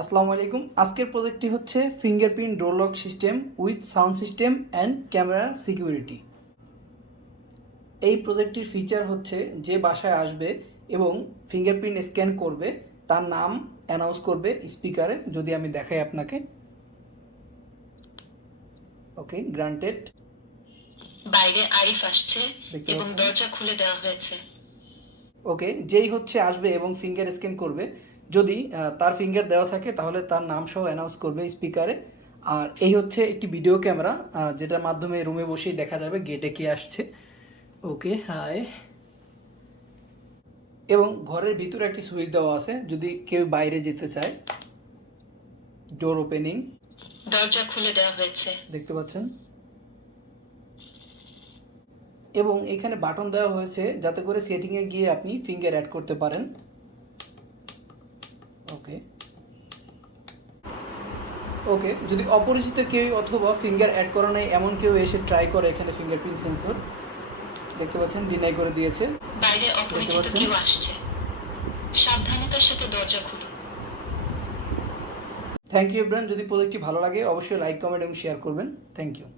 আসসালামু আলাইকুম। আজকের প্রজেক্টটি হচ্ছে fingerprint door lock system with sound system and camera security. এই প্রজেক্টটির ফিচার হচ্ছে যে বাসায় আসবে এবং ফিঙ্গারপ্রিন্ট স্ক্যান করবে তার নাম অ্যানাউন্স করবে স্পিকারে। যদি আমি দেখাই আপনাকে, ওকে, গ্রান্টেড। বাইরে আরিফ আসছে এবং দরজা খুলে দেওয়া হয়েছে। ওকে, যেই হচ্ছে আসবে এবং ফিঙ্গার স্ক্যান করবে, যদি তার ফিঙ্গার দেওয়া থাকে তাহলে তার নাম সহ অ্যানাউন্স করবে স্পিকারে। আর এই হচ্ছে একটি ভিডিও ক্যামেরা, যেটার মাধ্যমে রুমে বসেই দেখা যাবে গেটে কে আসছে। ওকে, হাই। এবং ঘরের ভিতরে একটি সুইচ দেওয়া আছে যদি কেউ বাইরে যেতে চায়। ডোর ওপেনিং, দরজা খুলে দেওয়া হয়েছে। দেখতে পাচ্ছেন। এবং এখানে বাটন দেওয়া হয়েছে যাতে করে সেটিংয়ে গিয়ে আপনি ফিঙ্গার অ্যাড করতে পারেন। ওকে ওকে, যদি অপরিচিত কেউ অথবা ফিঙ্গার অ্যাড করা নেই এমন কেউ এসে ট্রাই করে, এখানে ফিঙ্গারপ্রিন্ট সেন্সর দেখতে পাচ্ছেন ডিনাই করে দিয়েছে। বাইরে অপরিচিত কেউ আসছে, সাবধানতার সাথে দরজা খুলুন। থ্যাংক ইউ ব্রান। যদি প্রজেক্টটি ভালো লাগে অবশ্যই লাইক, কমেন্ট এবং শেয়ার করবেন। Thank you.